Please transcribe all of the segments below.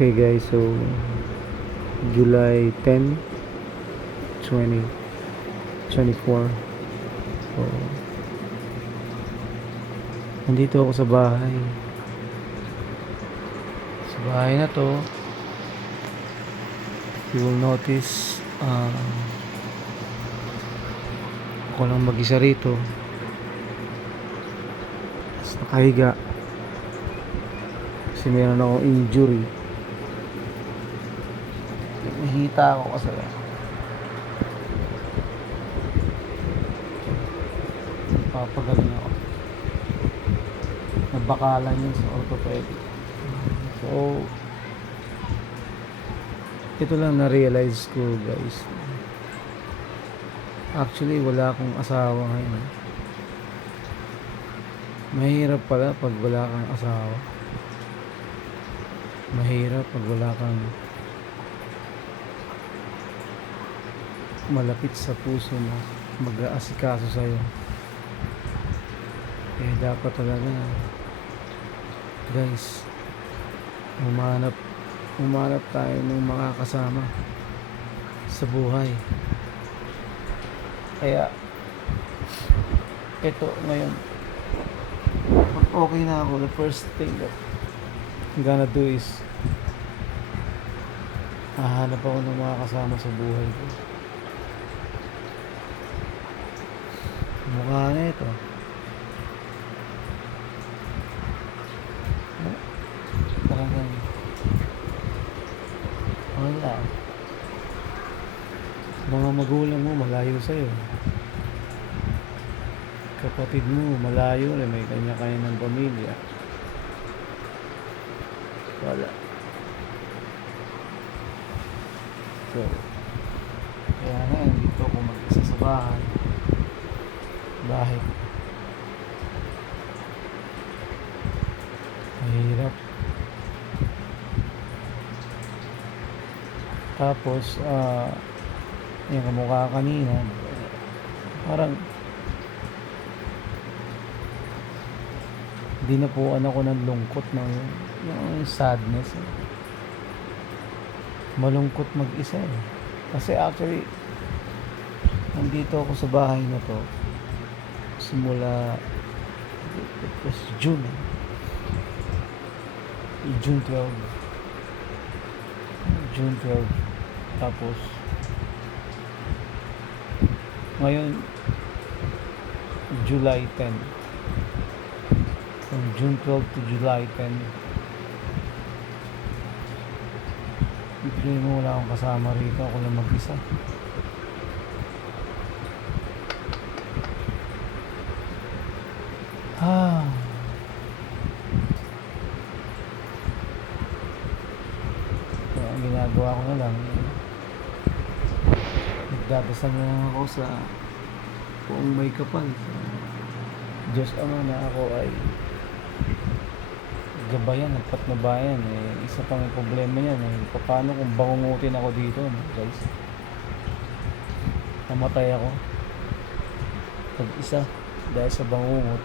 Okay guys, so July 10, 2024. So, nandito ako sa bahay. Sa bahay na to, you will notice ako lang mag-isa rito. Tapos nakahiga. Kasi meron akong injury. Nahihita ako kasi papagaling ako. Nabakalan yun sa orthopedic. So ito lang na-realize ko guys. Actually wala akong asawa ngayon. Mahirap pala pag wala kang asawa. Mahirap pag wala kang malapit sa puso na mag-aasikaso sa'yo. Eh dapat talaga guys, umanap tayo ng mga kasama sa buhay. Kaya ito ngayon, pag okay na ako, the first thing that I'm gonna do is hahanap ako ng mga kasama sa buhay ko. Mukha na ito. Talagang wala. Mga magulang mo malayo sa'yo. Kapatid mo malayo, may kanya-kanya ng pamilya. Wala. So kaya nga dito ako mag-isa sa bahay. Bahit mahirap. Tapos yung kamukha kanina, parang dinapuan ako ng lungkot, ng yung sadness. Malungkot mag-isa eh. Kasi actually nandito ako sa bahay na to simula it was June 12. Tapos ngayon July 10. From June 12 to July 10. Hindi mo, wala akong kasama rito. Ako lang mag-isa. Kaya ang ginagawa ko na lang, nagdadasal na lang ako sa kung may kapal sa Diyos Ama na ako ay gabayan at patnubayan. Isa pang problema niyan paano kung bangungutin ako dito, no, guys? Namatay ako pag isa dahil sa bangungot.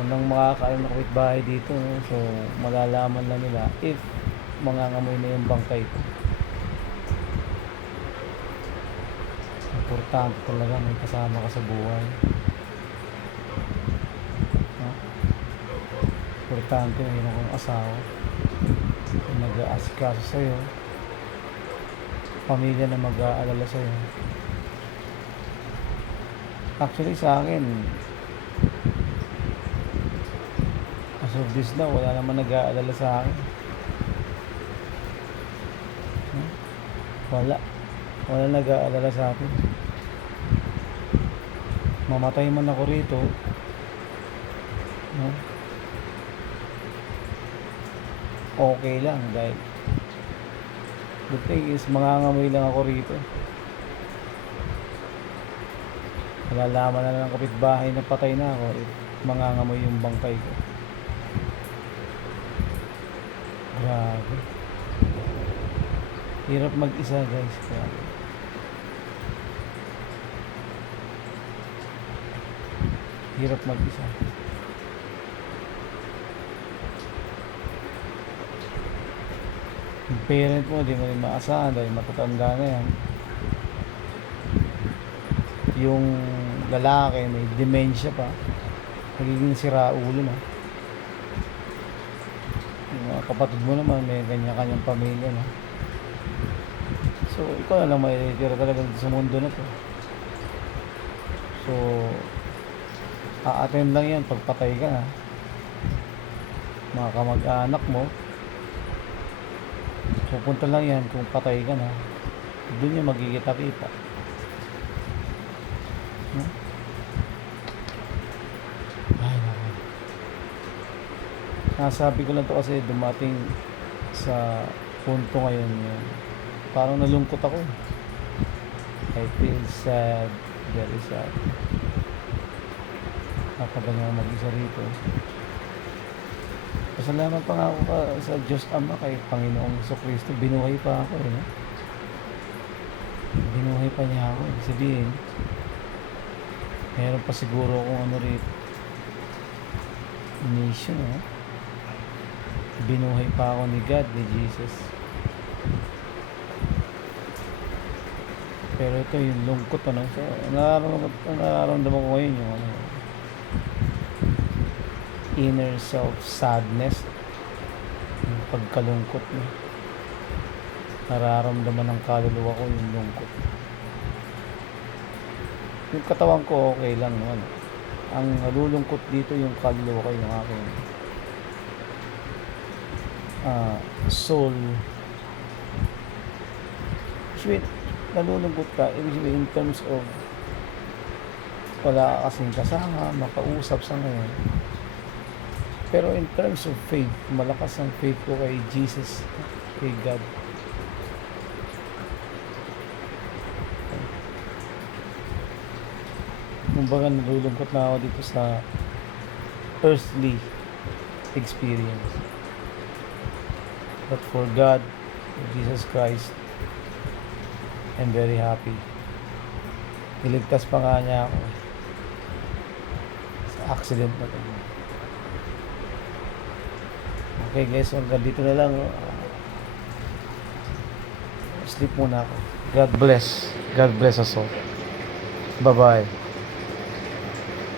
Walang makakain na kapitbahay dito, no? So malalaman lang nila if mangangamoy na yung bangkay ko. Importante talaga may kasama ka sa buhay. Importante mayroon kang asawa na nag-aasikaso sa'yo, pamilya na mag-aalala sa'yo. Actually sa akin, as of this now, wala naman nag-aalala sa akin. Wala nag-aalala sa akin. Mamatay man ako rito, no? Okay lang, dahil the thing is mangangamoy lang ako rito. Malalaman na lang ng kapitbahay na patay na ako if mangangamoy yung bangkay ko. Grabe. Hirap mag-isa guys. Grabe. Hirap mag-isa. Yung parent mo, di mo rin maasahan dahil matatanda na yan. Yung lalaki, may dementia pa. Nagiging siraulo na. Yung mga kapatid mo naman, may kanya-kanyang pamilya na. So, ikaw na lang maititira talaga sa mundo na to. So, a-attend lang yan pag patay ka na. Mga kamag-anak mo, pupunta lang yan kung patay ka na. Doon yung magkikita-kita. Ay, naku. Nasabi ko lang to kasi dumating sa punto ngayon yun. Parang nalungkot ako. I feel sad, very sad. Nakatagal nga mag-isa rito. Pasalamat pa nga ako sa Diyos Ama kay Panginoong Jesucristo. Binuhay pa ako eh. No? Binuhay pa niya ako. Ibig sabihin, meron pa siguro kung ano rito. Nation, eh. Binuhay pa ako ni God, ni Jesus. Pero ito yung lungkot, ano. So, nararamdaman ko ngayon yung ano, inner self sadness, yung pagkalungkot mo. Nararamdaman ng kaluluwa ko yung lungkot. Yung katawan ko okay lang, ano. Ang nalulungkot dito yung kaluluwa ko, yung aking soul. Sweet, nalulungkot ka ibig sabihin in terms of wala ka kasing kasama, makausap sa ngayon. Pero in terms of faith, malakas ang faith ko kay Jesus, kay God. Kumbaga nalulungkot na ako dito sa earthly experience. But for God, for Jesus Christ, I'm very happy. Niligtas pa nga niya ako sa accident na to. Okay guys, hanggang dito na lang. Sleep muna ako. God bless. God bless us all. Bye-bye.